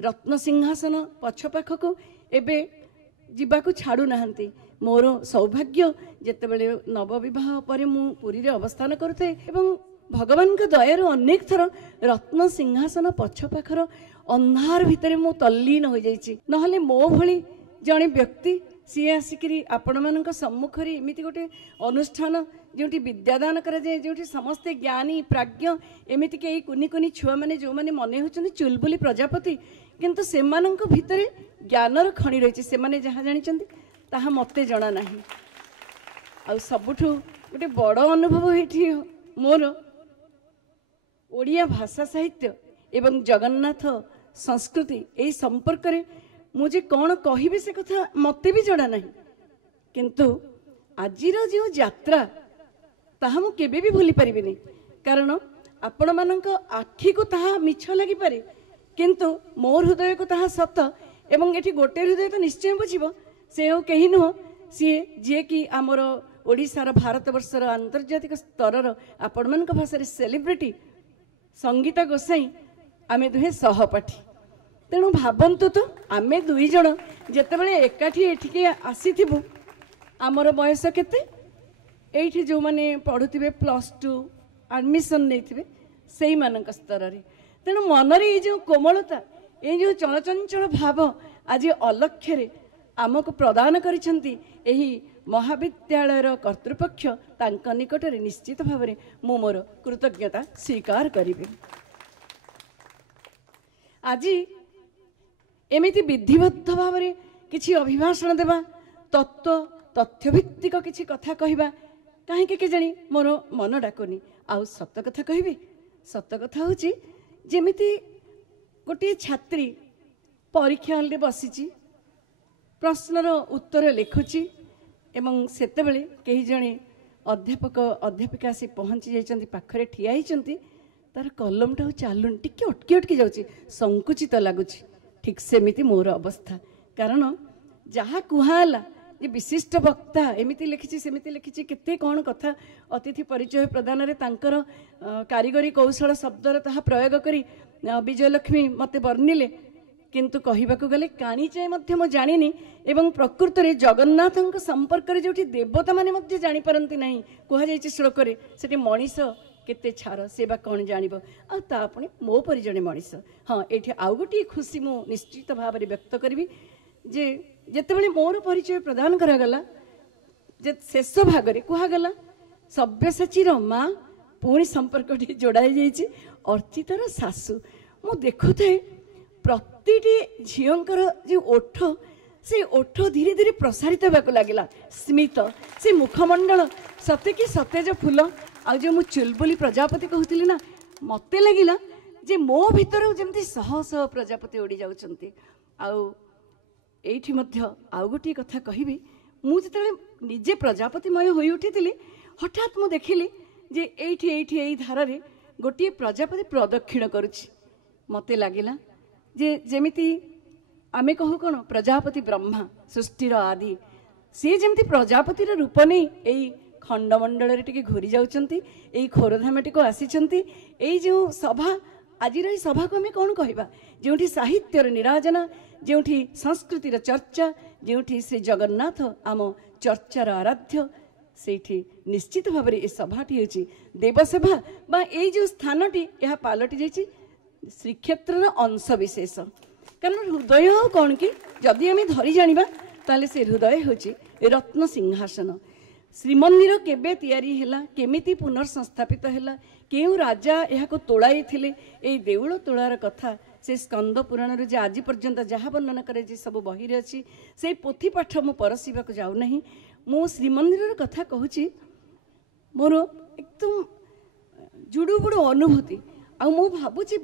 रत्न सिंहासन पछपाख को एबे जीवाकू छाड़ू नाहंती। मोर सौभाग्य जेतेबेले नवविवाह पर मु पुरी रे अवस्थान करते एवं भगवान का दयार अनेक थर रत्न सिंहासन पछपाखर अंधार भितर मु तल्लीन हो जाइछि। नहले मो भली जणे व्यक्ति सी आसिकरी आपण मानक सम्मुखरी एमिति गोटे अनुष्ठान जोटी विद्यादान करा जाए, जोटी समस्ते ज्ञानी प्राज्ञ एमिति के कुनी कुनी छुआ माने जो माने मने होचନ୍ତି चुलबुली प्रजापति, किंतु सेमानंक भितरे ज्ञानर खणी रहिछि। सेमाने जहाँ जानिचନ୍ତି ताहा मते जणा नाही। आ सबुठु गोटे बड़ अनुभव हेठी मोर ओडिया भाषा साहित्य एवं जगन्नाथ संस्कृति एई संपर्क रे मुझे कौन कहिबे से कथा मते भी जड़ा नहीं, किंतु आजिर जो यात्रा ताहा मु केबे भी भूली परिबिनी। कारण आपण मानक आखि को ताहा मिछ लगी पारे, किंतु मोर हृदय को ताहा सत। एवं एठी गोटे हृदय तो निश्चय बुझिबो से हो केही नुह सी जे कि आमर ओडिशार भारत वर्षर आंतर्जातिक स्तर आपण मानक भाषा सेलिब्रिटी संगीता गोसाई आमे दुहे सहपाठी। तेणु भावन्तु तो आमे दुई जन जेतेबेले एकाठी एठिके आसीथिबु आमर बयस केते एठी जो माने पढुथिबे +2 एडमिशन नैथिबे सेई मानक स्तर रे। तेणु मनरे ए जो कोमलता ए जो चलचंचल भाव आज अलक्ष्य रे आमको प्रदान करिसंती एही महाविद्यालयर कर्तृपक्ष तांक निकट रे निश्चित भाव रे मु मोर कृतज्ञता स्वीकार करिबे। आज एमिति विधिबद्ध भाव में किसी अभिभाषण देवा तत्व तथ्यभित्तिक किसी कथा कहवा कहीं के जानी मोर मन डाकुनी। आउ सत कथा कहबी, सत कथा हूँ जेमिति गोटे छात्री परीक्षा हल बसी प्रश्नर उत्तर लिखुची एवं सेतेबेले कई जणे अध्यापक अध्यापिका आसी पहुँची जाइछन्ति पाखरे ठिया होइछन्ति तार कलमटा चालुनी टिके अटकी अटकी जाउची संकुचित लागुची। ठीक सेमिति मोर अवस्था, कारण जहाँ कुहाला जे विशिष्ट वक्ता एमिति लिखिछि सेमिति लिखिछि केते कौन कथा अतिथि परिचय प्रदान रे तांकर कारीगरी कौशल शब्दर ताहा प्रयोग करी विजयलक्ष्मी मते वर्णिले, किंतु कहिबाकू गले काणीचे मध्य मो जानिनी। एवं प्रकृत रे जगन्नाथଙ୍କ संपर्क रे जोठी देवता माने मध्य जानि परंती नाही। कुहा जाइछि श्लोक रे सेठी मनीष केते छार से बा कौन जानिबो आ ता पुणी मो परि जणे मनीष। हाँ एठी आउ गोटे खुशी मु निश्चित भाव में व्यक्त करी जे जेतेबेले मोर परिचय प्रदान करागला जे शेष भाग रे कुहागला सव्यसाचीर माँ पुणी संपर्क जोड़ाई जाइछि अर्चितार सासू। मु देखुथे प्रतिटी झीलंकर जो ओठ से ओठ धीरे धीरे प्रसारित होगा लगिला, स्मित से मुखमंडल सते कि सतेज फूल आ जो मु चुलबुली प्रजापति कहूली ना मते लगिला जे मो भीतर जमती शह शह प्रजापति उड़ी जाउछन्ति। आउठी आउ गोटे कथा कहबी मु जेतेबेले निजे प्रजापतिमय होई उठिथिली हठात मु देखिली जे एठी एठी एई धारा रे गोटे प्रजापति प्रदक्षिण करुछि। मते लागिला जे जेमिति आमे कहू कौन प्रजापति ब्रह्मा सृष्टिर आदि सी जमती प्रजापतिर रूप नहीं एई खंडमंडल रे टिके घूरी जाउछन्ति, एई खोरधामे को आसीछन्ति। एई जो सभा आज सभा को आम कौन कहवा जोठी साहित्यर निराजना जोठी संस्कृतिर चर्चा जोठी श्री जगन्नाथ आम चर्चार आराध्य सेठी निश्चित भाव में ए सभाटी होची देवसभा बा ए जो स्थानटी यह पालटि जाइछि श्रीक्षेत्र अंश विशेष। कारण हृदय कौन कि जदि आम धरी जानिबा ताले से हृदय होची रत्न सिंहासन। श्रीमंदिर केबे तैयारी हैला केमिति पुनर्संस्थापित हैला केउ राजा यहाको तोड़ाई थिले ए देउळ तोड़ार कथा से स्कंद पुराण जे आज पर्यंत जहाँ वर्णन करे जे सब बही अच्छी से पोथी पाठ मु परसिबाक जाऊ नहीं। मु श्रीमंदिर कथा कहूची मोर एकदम जुड़ुबुड़ु अनुभूति आ मु भाबुची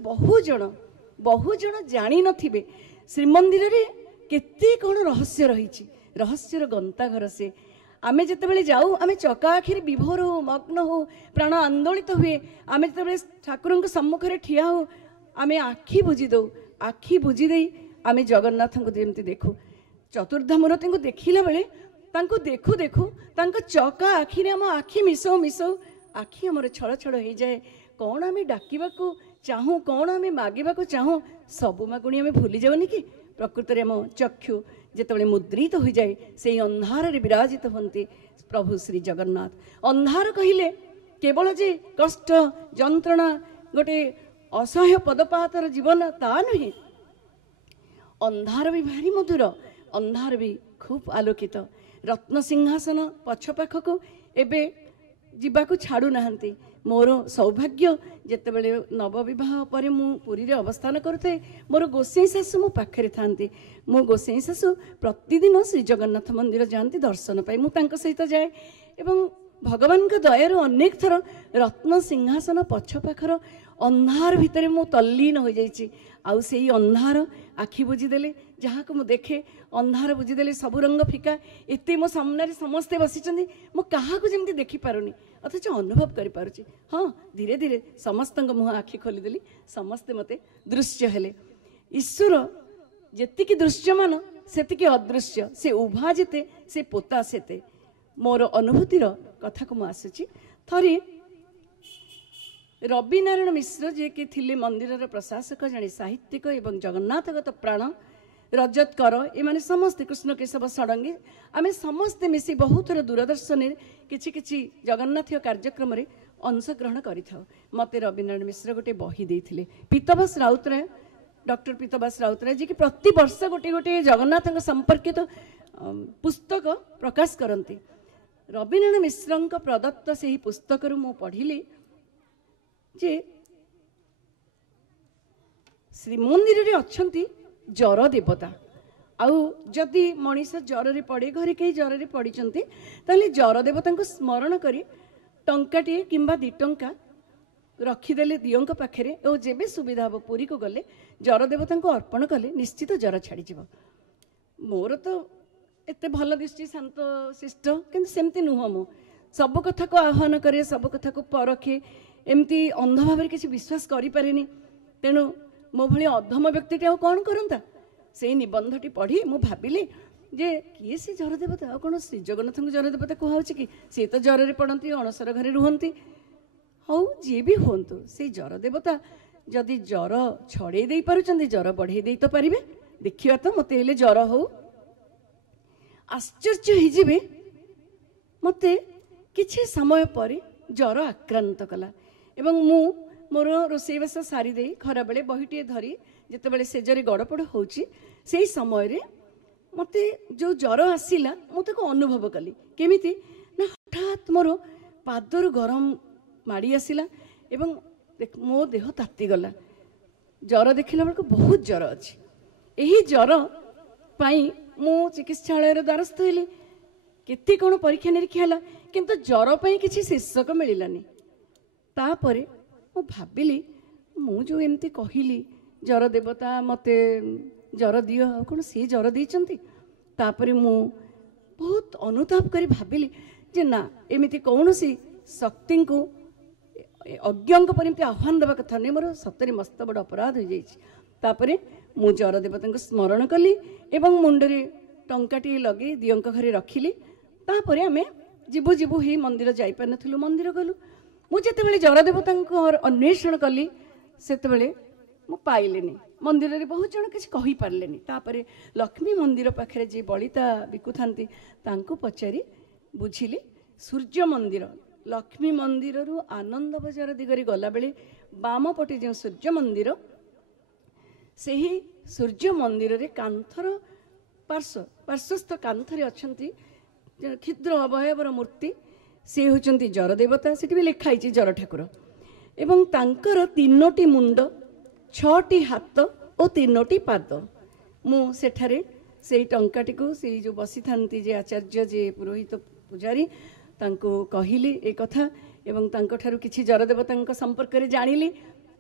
बहुजन जानी नथिबे श्रीमंदिर रे केते कोन रहस्य रहिछि रहस्यर गंताघर से आमे जेतेबेले जाऊ आमे चका आखिर विभोर हो मग्न हो प्राण आंदोलित हुए आमे जेतेबेले ठाकुरଙ୍କ सम्मुखरे ठिया हो आमे आखि बुझी दो आखि बुझी दे आमे जगन्नाथ को जेमती देखू चतुर्धा मूर्ति को देखिला बेले तांको देखू देखू तांको चका आखिरे आम आखि मिसौ मिसौ आखि हमर छड़ छड़ हो जाए कौन आमे डाकिबा को चाहूँ कौन आम मागिबा को चाहूँ सबु मागुणी आम भूली जाऊनी कि प्रकृत में आम चक्षु जिते मुद्रित हो जाए से अंधार विराजित होती प्रभु श्री जगन्नाथ। अंधार कहले केवल जे कष्ट जंत्रणा गोटे असह्य पदपातर जीवन ता नुहे, अंधार भी भारी मधुर, अंधार भी खूब आलोकित। रत्न सिंहासन पछपाख को एबे जीवाकू छाड़ू नाहंती। मोर सौभाग्य जेतेबेले नवविवाह पर मु पुरी रे अवस्थान करथे, मोर गोसाई शाशु मो पाखरे थांती। मो गोसाई शाशु प्रतिदिन श्री जगन्नाथ मंदिर जाती दर्शन पाई, मु तांको सहित जाए एवं भगवान का दयार अनेक थर रत्न सिंहासन पछपाखर अंधार भितर मु तल्लीन हो जाइछि। आउ सेई अंधार आखि बुझीदेले जहाँ को मु देखे अंधार बुझीदेले सबु रंग फिका, एते मो सामने समस्ते बसिचंदी, मु कहा को जेमती देखि पारुनी अथच अनुभव करि पारुछि। हाँ धीरे धीरे समस्तंग मुह आखि खोलीदेली, समस्ते मते दृश्य हेले। ईश्वर जेतिकी दृश्यमान सेतिकी अदृश्य, से उभा जेते से पोता सेते। मोर अनुभूतिर कथा को मु आसुछि। थरे रवि नारायण मिश्र जे कि थिले मंदिर प्रशासक, जड़े साहित्यिक एवं जगन्नाथगत प्राण, रजत कर एमाने समस्ते कृष्ण केशव षडंगी आमे समस्ते मिसी बहुत थर दूरदर्शन किछि किछि जगन्नाथ कार्यक्रम रे अंशग्रहण करिथाउ। मते रवि नारायण मिश्र गोटे बही देइथिले, पीतवास राउतराय, डॉक्टर पीतवास राउतराय जे कि प्रति वर्ष गोटे गोटे जगन्नाथ संपर्कित पुस्तक प्रकाश करती। रवि नारायण मिश्र प्रदत्त से पुस्तक मु पढ़िली जे श्रीमंदिर रे अछंती जर देवता। आउ जदि मनीष जर रे पड़े, घरे कई जर रे पड़ीचंती, ताले जर देवता को स्मरण करी टंकाटे किंबा 2 टंका रखीदेले दियों पाखे और जेबे सुविधा हम पुरी को गले जर देवता को अर्पण कले निश्चित जर छाड़ी जीव। मोर तो एते भल दृष्टि शांत शिष्ट, किंतु सेमती नुह। मु सब कथा को आह्वान करे, सब कथा को परखे, एमती अंध भाव किसी विश्वास करें। तेणु मो भली अधम व्यक्ति कौन करता। से निबंधटी पढ़ी मु भाविली जे किए सी जर देवता, आ कौन श्री जगन्नाथ को जर देवता कहुच्छे कि सी तो जर रे पड़ती, अणसर घरे रुहंती। हौ जी भी हूँ से जर देवता जदि जर छड़े दे पारुचंदी, जर बढ़े दे तो पारिबे। देखिया तो मते हेले जर हो आश्चर्य हिजिबे। मते किछि समय पर जर आक्रांत कला एवं मु मोर रोषेईबास सारी दे खरा बेले बहीटे धरी जितेबाला सेजरे गड़पड़ होची से समय रे मते जो जर आसिला मुझे अनुभव कली केमिति ना हठात मोर पादर गरम माड़ी आसिला एवं मो देह तातीगला। जर देखला बेलू बहुत जर अच्छी। यही जर पाई मु चिकित्सालय द्वारस्थ हेली, केते कौन परीक्षा निरीक्षा है, किंतु जर पाई किसी शीर्षक मिलानी। तापरे मु भाविली मु जो एमती कहली जर देवता मते जर दियो कौन सी जर देइचंती। तापरे मु बहुत अनुताप करी भाविली जे ना एमिति कौनसी शक्ति को अज्ञ पर आह्वान देवा कथा नहीं, मोर सतरे मस्त बड़ अपराध हो जाइछि। तापरे मु जर देवता को स्मरण कली एवं मुंडरे टंकाटी लगे दियों घरे रखिली। तापरे आमे जीवु जीवु ही मंदिर जाई पार नथिलु। मंदिर गलु मु जेतेबेले जर देवता अन्वेषण कली सेतेबेले मु पाइलेनी। मंदिर रे बहुत जन किसी कहि पारलेनी। तापरे लक्ष्मी मंदिर पाखरे जे बलिता बिकुथांती तांको पचारि बुझिली सूर्य मंदिर। लक्ष्मी मंदिर रु आनंद बजार दिगरी गला बेले बाम पटे जो सूर्य मंदिर से ही सूर्य मंदिर रे कांथर पार्श्वस्थ कांथरे अछंती क्षुद्र अवयवर मूर्ति। से होचंती जर देवता। सेठी भी लिखा है जर ठाकुर एवं तांकर 3टी मुंड 6टी हाथ और 3टी पाद। मु सेठारे से टंकाटी को से जो बसी थांती जे आचार्य जे पुरोहित पूजारी तांको कहली ए कथा एवं तांको ठारू किछि जर देवता संपर्क रे जानिली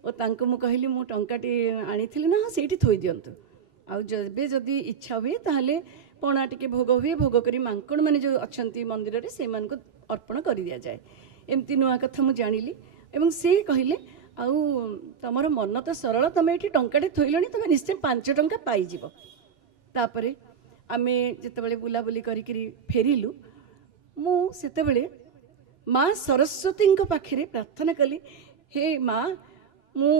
और तांको मु कहली मु टंकाटी आनीथिली ना सेठी थोई दियंतु। आ जबे जदि इच्छा हुए ताहले पणा टिके भोग हुए, भोग करी मांकड़ माने जो अछंती मंदिर रे से मान को अर्पण करि दिया जाए। एमती नुआ कथा मु जानिली एवं से कहले आउ तमर मन तो सरल, तमे एठी टंकाटे थोइलणी, तमे निश्चय 5 टंका पाई जिवो। तापरे आमे जेतेबेले बुलाबुली करी फेरिलु मु सेतेबेले माँ सरस्वती पाखे प्रार्थना कली, हे माँ मु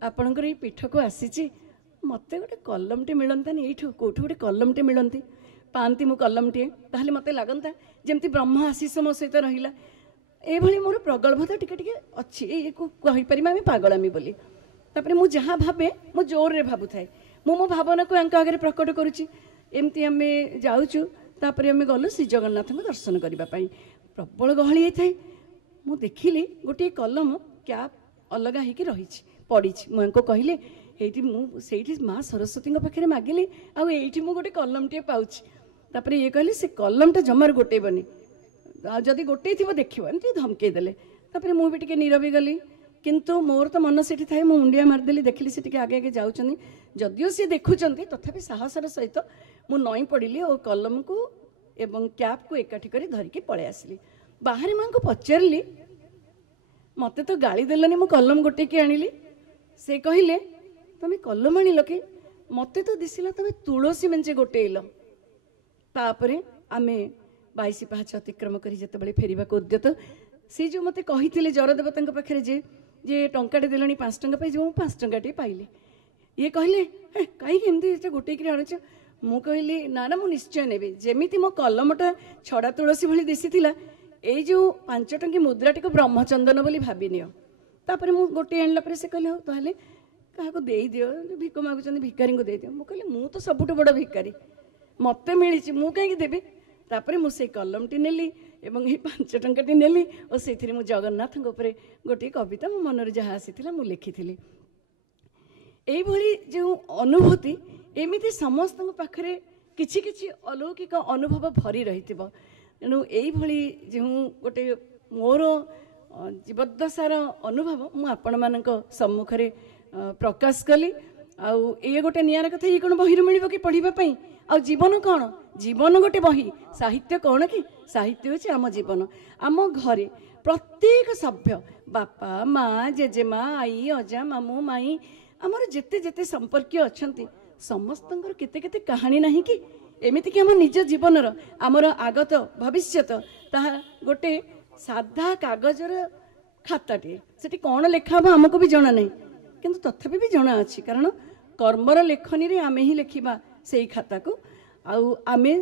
ଆପଣଙ୍କର ଏଇ ପୀଠକୁ ଆସିଛି, ମୋତେ ଗୋଟେ କଲମଟେ ମିଳନ୍ତାନି, ଏଇଠୁ କେଉଁଠୁ ଗୋଟେ କଲମଟେ ମିଳନ୍ତି, ପାଆନ୍ତି ମୁଁ କଲମଟିଏ, ତାହେଲେ ମୋତେ ଲାଗନ୍ତା ଯେମିତି ବ୍ରହ୍ମ ଆଶିଷ ମୋ ସହିତ ରହିଲା। ଏଇଭଳି ମୋର ପ୍ରଗଳ୍ଭତା ଟିକେ ଟିକେ ଅଛି, ଏଇକୁ କହିପାରିବା ଆମେ ପାଗଳାମୀ ବୋଲି। ତାପରେ ମୁଁ ଯାହା ଭାବେ ମୁଁ ଜୋରରେ ଭାବୁଥାଏ, ମୁଁ ମୋ ଭାବନାକୁ ୟାଙ୍କ ଆଗରେ ପ୍ରକଟ କରୁଛି। ଏମିତି ଆମେ ଯାଉଛୁ, ତାପରେ ଆମେ ଗଲୁ ଶ୍ରୀ ଜଗନ୍ନାଥଙ୍କୁ ଦର୍ଶନ କରିବା ପାଇଁ। ପ୍ରବଳ ଗହଳି ହେଇଥାଏ। ମୁଁ ଦେଖିଲି ଗୋଟିଏ କଲମ କ୍ୟାପ୍ ଅଲଗା ହେଇକି ରହିଛି, ପଡ଼ିଛି। ମୁଁ ୟାଙ୍କୁ କହିଲି ଏଇଠି, ମୁଁ ସେଇଠି ମା ସରସ୍ୱତୀଙ୍କ ପାଖରେ ମାଗିଲି, ଆଉ ଏଇଠି ମୁଁ ଗୋଟେ କଲମଟିଏ ପାଉଛି। ତାପରେ ଇଏ କହିଲେ ସେ କଲମଟା ଜମାରୁ ଗୋଟେଇବନି, ଆଉ ଯଦି ଗୋଟେଇ ଥିବ ଦେଖିବ, ଏମିତି ଧମକେଇ ଦେଲେ। ତାପରେ ମୁଁ ବି ଟିକେ ନୀରବି ଗଲି, କିନ୍ତୁ ମୋର ତ ମନ ସେଠି ଥାଏ। ମୁଁ ମୁଣ୍ଡିଆ ମାରିଦେଲି, ଦେଖିଲି ସେ ଟିକେ ଆଗେ ଆଗେ ଯାଉଛନ୍ତି, ଯଦିଓ ସିଏ ଦେଖୁଛନ୍ତି ତଥାପି ସାହସର ସହିତ ମୁଁ ନଇଁ ପଡ଼ିଲି ଓ କଲମକୁ ଏବଂ କ୍ୟାପ୍କୁ ଏକାଠି କରି ଧରିକି ପଳେଇ ଆସିଲି। ବାହାରେ ମାଙ୍କୁ ପଚାରିଲି, ମୋତେ ତ ଗାଳି ଦେଲନି, ମୁଁ କଲମ ଗୋଟେଇକି ଆଣିଲି। ସେ କହିଲେ ତମେ କଲମ ଆଣିଲ କି? ମୋତେ ତ ଦିଶିଲା ତମେ ତୁଳସୀ ମେଞ୍ଚେ ଗୋଟେଇଲ। ତାପରେ ଆମେ 22 ପାହାଚ ଅତିକ୍ରମ କରି ଯେତେବେଳେ ଫେରିବାକୁ ଉଦ୍ୟତ, ସେ ଯେଉଁ ମୋତେ କହିଥିଲେ ଜରଦେବତାଙ୍କ ପାଖରେ ଯେ ଟଙ୍କାଟେ ଦେଲଣି 5 ଟଙ୍କା ପାଇଯିବ, ମୁଁ 5 ଟଙ୍କାଟିଏ ପାଇଲି। ଇଏ କହିଲେ କାହିଁକି ଏମିତି ଗୋଟେଇକିରି ଆଣୁଛ? ମୁଁ କହିଲି ନା ନା, ମୁଁ ନିଶ୍ଚୟ ନେବି। ଯେମିତି ମୋ କଲମଟା ଛଡ଼ା ତୁଳସୀ ଭଳି ଦିଶିଥିଲା, ଏଇ ଯେଉଁ 5 ଟଙ୍କି ମୁଦ୍ରାଟିକୁ ବ୍ରହ୍ମଚନ୍ଦନ ବୋଲି ଭାବିନିଅ। ତାପରେ ମୁଁ ଗୋଟିଏ ଆଣିଲା ପରେ ସେ କହିଲେ ହଉ ତାହେଲେ କାହାକୁ ଦେଇଦିଅ, ଭିକ ମାଗୁଛନ୍ତି ଭିକାରୀଙ୍କୁ ଦେଇଦିଅ। ମୁଁ କହିଲି ମୁଁ ତ ସବୁଠୁ ବଡ଼ ଭିକାରୀ, ମୋତେ ମିଳିଛି, ମୁଁ କାହିଁକି ଦେବି? ତାପରେ ମୁଁ ସେଇ କଲମଟି ନେଲି ଏବଂ ଏଇ 5 ଟଙ୍କାଟି ନେଲି ଓ ସେଇଥିରେ ମୁଁ ଜଗନ୍ନାଥଙ୍କ ଉପରେ ଗୋଟିଏ କବିତା ମୋ ମନରେ ଯାହା ଆସିଥିଲା ମୁଁ ଲେଖିଥିଲି। ଏଇଭଳି ଯେଉଁ ଅନୁଭୂତି, ଏମିତି ସମସ୍ତଙ୍କ ପାଖରେ କିଛି କିଛି ଅଲୌକିକ ଅନୁଭବ ଭରି ରହିଥିବ। ତେଣୁ ଏଇଭଳି ଯେଉଁ ଗୋଟେ ମୋର ଜୀବଦ୍ଦଶାର ଅନୁଭବ ମୁଁ ଆପଣମାନଙ୍କ ସମ୍ମୁଖରେ ପ୍ରକାଶ କଲି। ଆଉ ଇଏ ଗୋଟେ ନିଆରା କଥା, ଇଏ କ'ଣ ବହିରୁ ମିଳିବ କି ପଢ଼ିବା ପାଇଁ? ଆଉ ଜୀବନ କ'ଣ? ଜୀବନ ଗୋଟେ ବହି। ସାହିତ୍ୟ କ'ଣ କି? ସାହିତ୍ୟ ହେଉଛି ଆମ ଜୀବନ। ଆମ ଘରେ ପ୍ରତ୍ୟେକ ସଭ୍ୟ, ବାପା ମା, ଜେଜେମା, ଆଈ, ଅଜା, ମାମୁଁ, ମାଇଁ, ଆମର ଯେତେ ଯେତେ ସମ୍ପର୍କୀୟ ଅଛନ୍ତି ସମସ୍ତଙ୍କର କେତେ କେତେ କାହାଣୀ ନାହିଁ କି? ଏମିତିକି ଆମ ନିଜ ଜୀବନର, ଆମର ଆଗତ ଭବିଷ୍ୟତ, ତାହା ଗୋଟେ ସାଧା କାଗଜର ଖାତାଟିଏ। ସେଠି କ'ଣ ଲେଖା ହେବ ଆମକୁ ବି ଜଣା ନାହିଁ, କିନ୍ତୁ ତଥାପି ବି ଜଣା ଅଛି, କାରଣ କର୍ମର ଲେଖନୀରେ ଆମେ ହିଁ ଲେଖିବା ସେଇ ଖାତାକୁ। ଆଉ ଆମେ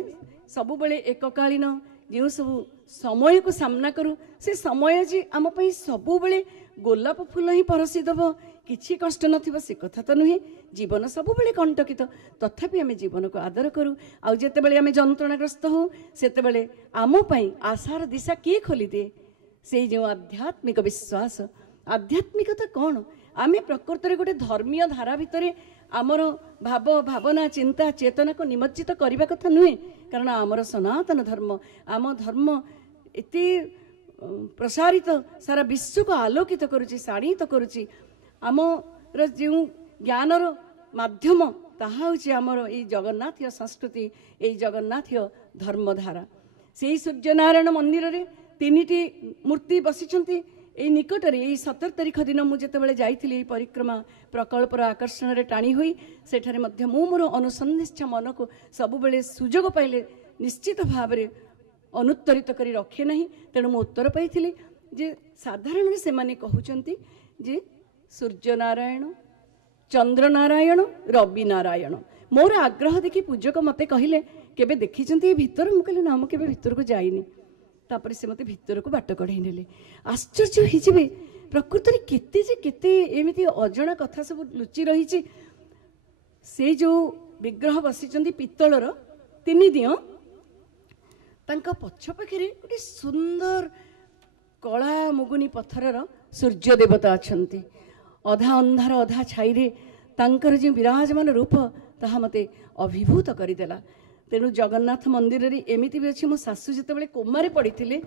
ସବୁବେଳେ ଏକକାଳୀନ ଯେଉଁ ସବୁ ସମୟକୁ ସାମ୍ନା କରୁ, ସେ ସମୟ ଯେ ଆମ ପାଇଁ ସବୁବେଳେ ଗୋଲାପ ଫୁଲ ହିଁ ପରସି ଦେବ, କିଛି କଷ୍ଟ ନଥିବ, ସେ କଥା ତ ନୁହେଁ। ଜୀବନ ସବୁବେଳେ କଣ୍ଟକିତ, ତଥାପି ଆମେ ଜୀବନକୁ ଆଦର କରୁ। ଆଉ ଯେତେବେଳେ ଆମେ ଯନ୍ତ୍ରଣାଗ୍ରସ୍ତ ହଉ, ସେତେବେଳେ ଆମ ପାଇଁ ଆଶାର ଦିଶା କିଏ ଖୋଲିଦିଏ? ସେଇ ଯେଉଁ ଆଧ୍ୟାତ୍ମିକ ବିଶ୍ୱାସ। ଆଧ୍ୟାତ୍ମିକତା କ'ଣ? ଆମେ ପ୍ରକୃତରେ ଗୋଟେ ଧର୍ମୀୟ ଧାରା ଭିତରେ ଆମର ଭାବ, ଭାବନା, ଚିନ୍ତା, ଚେତନାକୁ ନିମଜ୍ଜିତ କରିବା କଥା ନୁହେଁ। କାରଣ ଆମର ସନାତନ ଧର୍ମ, ଆମ ଧର୍ମ ଏତେ ପ୍ରସାରିତ, ସାରା ବିଶ୍ୱକୁ ଆଲୋକିତ କରୁଛି, ଶାଣିତ କରୁଛି। ଆମର ଯେଉଁ ଜ୍ଞାନର ମାଧ୍ୟମ, ତାହା ହେଉଛି ଆମର ଏଇ ଜଗନ୍ନାଥୀୟ ସଂସ୍କୃତି, ଏଇ ଜଗନ୍ନାଥୀୟ ଧର୍ମଧାରା। ସେଇ ସୂର୍ଯ୍ୟନାରାୟଣ ମନ୍ଦିରରେ 3ଟି ମୂର୍ତ୍ତି ବସିଛନ୍ତି। ଏଇ ନିକଟରେ ଏଇ 17 ତାରିଖ ଦିନ ମୁଁ ଯେତେବେଳେ ଯାଇଥିଲି ଏଇ ପରିକ୍ରମା ପ୍ରକଳ୍ପର ଆକର୍ଷଣରେ ଟାଣି ହୋଇ, ସେଠାରେ ମଧ୍ୟ ମୁଁ ମୋର ଅନୁସନ୍ଧିତ୍ସ ମନକୁ ସବୁବେଳେ ସୁଯୋଗ ପାଇଲେ ନିଶ୍ଚିତ ଭାବରେ ଅନୁତ୍ତରିତ କରି ରଖେ ନାହିଁ। ତେଣୁ ମୁଁ ଉତ୍ତର ପାଇଥିଲି ଯେ ସାଧାରଣରେ ସେମାନେ କହୁଛନ୍ତି ଯେ ସୂର୍ଯ୍ୟନାରାୟଣ, ଚନ୍ଦ୍ରନାରାୟଣ, ରବି ନାରାୟଣ। ମୋର ଆଗ୍ରହ ଦେଖି ପୂଜକ ମୋତେ କହିଲେ କେବେ ଦେଖିଛନ୍ତି ଏ ଭିତର? ମୁଁ କହିଲି ନା, ମୁଁ କେବେ ଭିତରକୁ ଯାଇନି। ତାପରେ ସେ ମୋତେ ଭିତରକୁ ବାଟ କଢ଼େଇ ନେଲେ। ଆଶ୍ଚର୍ଯ୍ୟ ହେଇଯିବେ, ପ୍ରକୃତରେ କେତେ ଯେ କେତେ ଏମିତି ଅଜଣା କଥା ସବୁ ଲୁଚି ରହିଛି। ସେ ଯେଉଁ ବିଗ୍ରହ ବସିଛନ୍ତି ପିତ୍ତଳର 3 ଦିଅଁ, ତାଙ୍କ ପଛ ପାଖରେ ଗୋଟେ ସୁନ୍ଦର କଳା ମୁଗୁନି ପଥରର ସୂର୍ଯ୍ୟ ଦେବତା ଅଛନ୍ତି। ଅଧା ଅନ୍ଧାର ଅଧା ଛାଇରେ ତାଙ୍କର ଯେଉଁ ବିରାଜମାନ ରୂପ, ତାହା ମୋତେ ଅଭିଭୂତ କରିଦେଲା। ତେଣୁ ଜଗନ୍ନାଥ ମନ୍ଦିରରେ ଏମିତି ବି ଅଛି, ମୋ ଶାଶୁ ଯେତେବେଳେ କୋମାରେ ପଡ଼ିଥିଲେ,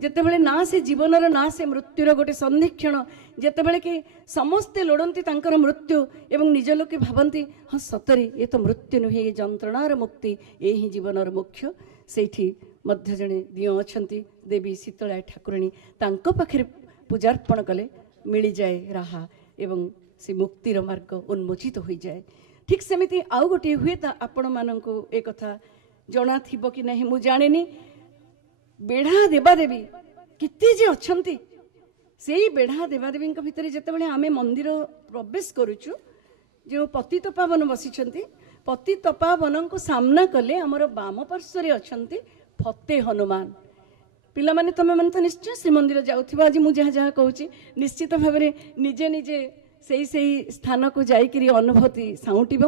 ଯେତେବେଳେ ନା ସେ ଜୀବନର ନା ସେ ମୃତ୍ୟୁର ଗୋଟେ ସନ୍ଧିକ୍ଷଣ, ଯେତେବେଳେ କି ସମସ୍ତେ ଲୋଡ଼ନ୍ତି ତାଙ୍କର ମୃତ୍ୟୁ ଏବଂ ନିଜ ଲୋକେ ଭାବନ୍ତି ହଁ ସତରେ ଏ ତ ମୃତ୍ୟୁ ନୁହେଁ, ଏ ଯନ୍ତ୍ରଣାର ମୁକ୍ତି, ଏ ହିଁ ଜୀବନର ମୁଖ୍ୟ। ସେଇଠି ମଧ୍ୟ ଜଣେ ଦିଅଁ ଅଛନ୍ତି, ଦେବୀ ଶୀତଳା ଠାକୁରାଣୀ। ତାଙ୍କ ପାଖରେ ପୂଜାର୍ପଣ କଲେ ମିଳିଯାଏ ରାହା ଏବଂ ସେ ମୁକ୍ତିର ମାର୍ଗ ଉନ୍ମୋଚିତ ହୋଇଯାଏ। ଠିକ୍ ସେମିତି ଆଉ ଗୋଟିଏ ହୁଏତ ଆପଣମାନଙ୍କୁ ଏ କଥା ଜଣାଥିବ କି ନାହିଁ ମୁଁ ଜାଣିନି, ବେଢ଼ା ଦେବାଦେବୀ କେତେ ଯେ ଅଛନ୍ତି। सेई बेढ़ा देवादेवी भितर जितेबाला आम मंदिर प्रवेश करुचु जो पतित पावन बसिଛନ୍ତି पतित पावन को सामना कले आमर बाम पार्श्व अच्छा फते हनुमान पिला माने तुम मैंने तो निश्चय श्रीमंदिर जाऊँ आज मुझे जहाँ जहाँ कहूँ निश्चित भाव में निजे निजे से स्थान को जाइकरी अनुभूति साउंटिब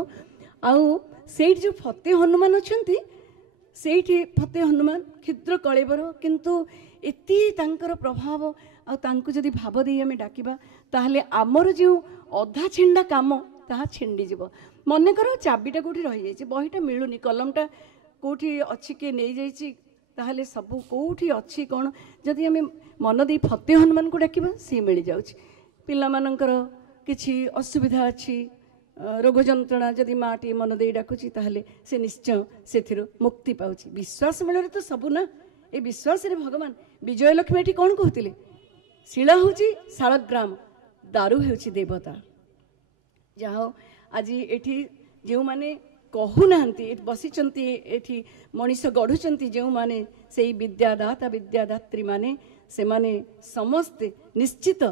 आउ से जो फते हनुमान अच्छा से फते हनुमान क्षुद्र कलेबर किंतु एति तांकर प्रभाव आउ जदि भाव दे आम डाकिबा ताहले आमर जो अधा छिंडा काम ताहा छिंडी जीव मनकर चाबीटा कौटी रही जाइए बहीटा मिलूनी कलमटा कौटी अच्छी किए नहीं जाइए ताहले सब कौटी अच्छी कौन जदि आम मन दे फते हनुमान को डाकिबा सी मिल जाउछि पिला मानकर किछि असुविधा अच्छी रोग जंत्रणा जदि माटी मन दे डाकुची ताहले से निश्चय से मुक्ति पाउछि विश्वास मेल तो सबू ना ए विश्वास रे भगवान विजय लक्ष्मी एटी कौन कहते शिला हूँ शालग्राम दारू हूँ देवता जहाँ आज एठी जो माने कहूना बसिचंती एठी मनीष गढ़ुचंती जो माने से विद्यादाता विद्यादात्री माने से माने समस्ते निश्चित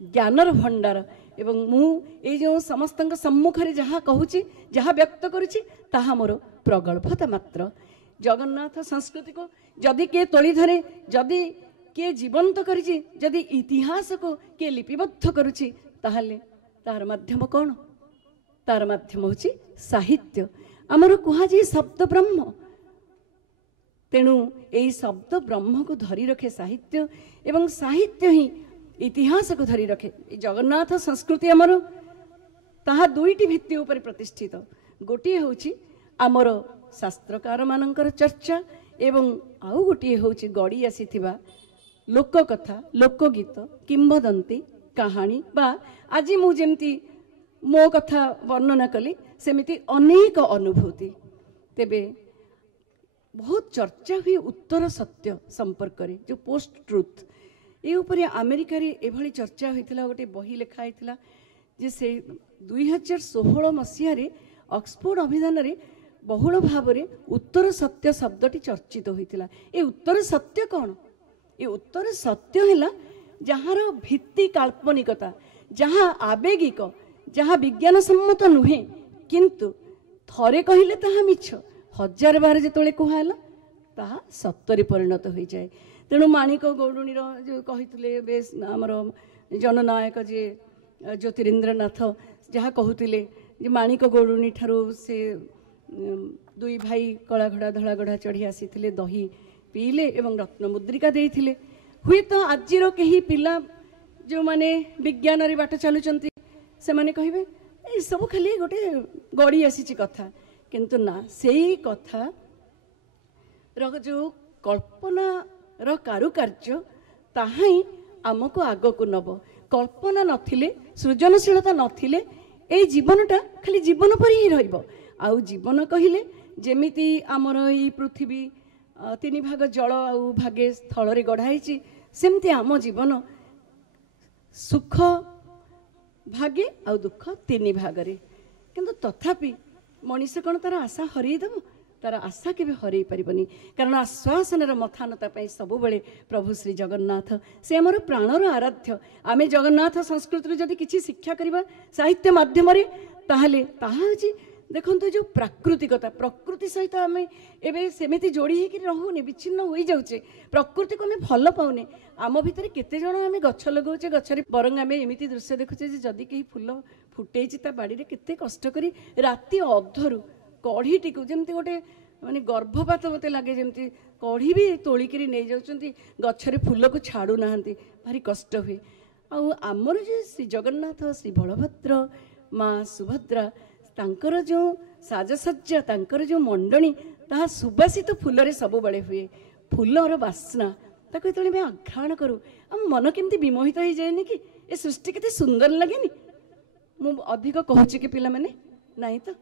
ज्ञानर भंडार एवं मु ए जो समस्त सम्मुखरे जहाँ कहूची जहाँ व्यक्त करुची ताहा मोर प्रगल्भता मात्र जगन्नाथ संस्कृति को जदि किए तोली धरे जदि किए जीवंत करिछि जदि इतिहास को किए लिपिबद्ध करुछि ताहले तार माध्यम कौन तार माध्यम होछि साहित्य आमर कुहाजी शब्द ब्रह्म तेणु यही शब्द ब्रह्म को धरी रखे साहित्य एवं साहित्य ही इतिहास को धरी रखे जगन्नाथ संस्कृति आमर ताहा दुईटी भित्ति उपर प्रतिष्ठित गोटे होछि आमर शास्त्रकार मानकर चर्चा एवं आउ गोटे होछि गड़ी आसीथिबा लोककथा लोकगीत किंबदंती कहानी बा आज मु जेमती मो कथा वर्णना कली सेमिति अनेक अनुभूति तेबे बहुत चर्चा हुई उत्तर सत्य संपर्क रे जो पोस्ट ट्रुथ ये उपरे अमेरिका रे एभली चर्चा होइतिला गोटे बही लेखा होइतिला जे से 2016 मसीहा रे ऑक्सफोर्ड अभिधान रे बहुल भाव रे उत्तर सत्य शब्दटी चर्चित होइतिला ए उत्तर सत्य कौन ये उत्तर सत्य है जहाँ भित्ति काल्पनिकता जहाँ आवेगिक जहाँ विज्ञान सम्मत नुहे किंतु थरे कहले ताहा मिछ हजार बार जिते कहला ताहा सत्तरी परिणत हो जाए तेणु माणिक गौडुणी जो कही बेस आमर जननायक जे ज्योतिरिंद्रनाथ जहाँ कहते माणिक गौडुणी ठारू से दुई भाई कला घोड़ा धड़ा घोड़ा चढ़ी आसी दही पीले एवं रत्न मुद्रिका देइथिले हुए तो आजिर कहीं पिला जो माने विज्ञान रे बाट चलुचंती से माने कहिबे ए सब खाली गोटे गड़ी आसी कथा किंतु ना सेई कथा रो जो कल्पना रो कारुकार्य ताहा ही आमको आग को नब कल्पना नथिले सृजनशीलता नथिले ए जीवनटा खाली जीवन पर ही रहिबो आउ जीवन कहिले जेमिति आमर ई पृथ्वी 3 भाग जल आउ भागे स्थल रे गढ़ाई सेमती आम जीवन सुख भागे आउ दुख 3 भाग रे किंतु तथापि मनीष कौन तार आशा हरईदेव तार आशा के हरई पारबनी कारण आश्वासन मथानता सब बेले प्रभु श्री जगन्नाथ से आमर प्राणर आराध्य आमे जगन्नाथ संस्कृति जदि किसी शिक्षा करवा साहित्य माध्यम ताहले ताहा देखो जो प्राकृतिकता प्रकृति सहित आम एवं सेमती जोड़ी होकर रोने विच्छिन्न हो जाऊे प्रकृति को आम भल पाने आम भितर केते जण आम गछ लगाऊे गचरे बरंग आम एमती दृश्य देखुचे जदि कहीं फुल फुटे बाड़ी में केते कष्ट करी राति अधरू कढ़ीटी को जमती गोटे माने गर्भपात मत लगे जमती कढ़ी भी तोलिकी नहीं जाऊँच गचरे फुल को छाड़ू ना भारी कष्ट हुए आमर जो श्री जगन्नाथ श्री बलभद्र माँ सुभद्रा तांकर जो साजसज्जा तांकर जो मंडणी ताहा सुबासित फूल रे सब बड़े हुए फूलर बास्ना ताको जेतले मैं आघ्राण करूँ आम मन केमती विमोहित हो जाएनि कि ए सृष्टि केते सुंदर लगे मु अधिक कहूँ कि पिला माने नहीं तो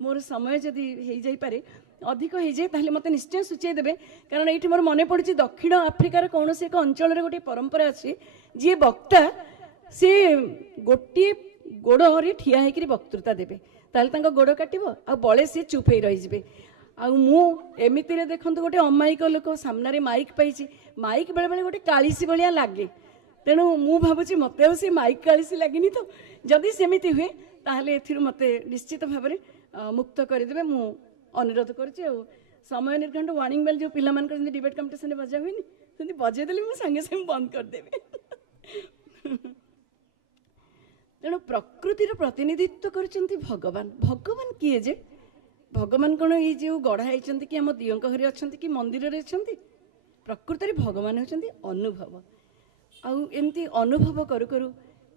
मोर समय जदि हो जाई पारे अधिक हो जाए ताहले मते निश्चय सूचय देबे कारण एठी मोर मने पड़ुछि दक्षिण आफ्रिकार कौन से एक अंचल रे गोटे परंपरा अछि जे वक्ता से गोटे गोड़े ठिया होकर वक्तृता देवे ताल गोड़ काटो आ बड़े सी चुप हो रही आमित देखते गोटे अमायिक लोक सामने माइक पाई माइक बेले बेले गोटे कालीसी भाया लगे तेणु मु भावुची मत सी माइक कालिसी लगिनी तो जदि सेमिति हुए ताहले एथिरु मते निश्चित भाव में मुक्त करदे मु अनुरोध करुच्ची। समय निर्घंट वार्निंग बेल जो पिला मान डिबेट कंपिटिशन बजा हुए सेमती बजेदेली मु संगे संगे बंद करदेवी। तेणु प्रकृतिर प्रतिनिधित्व करछंती भगवान। भगवान किए जे भगवान कौन ये जो गढ़ाई कि आम दियों घरे अच्छा कि मंदिर रे अच्छा प्रकृति भगवान होती अनुभव। आमती अनुभव करू करू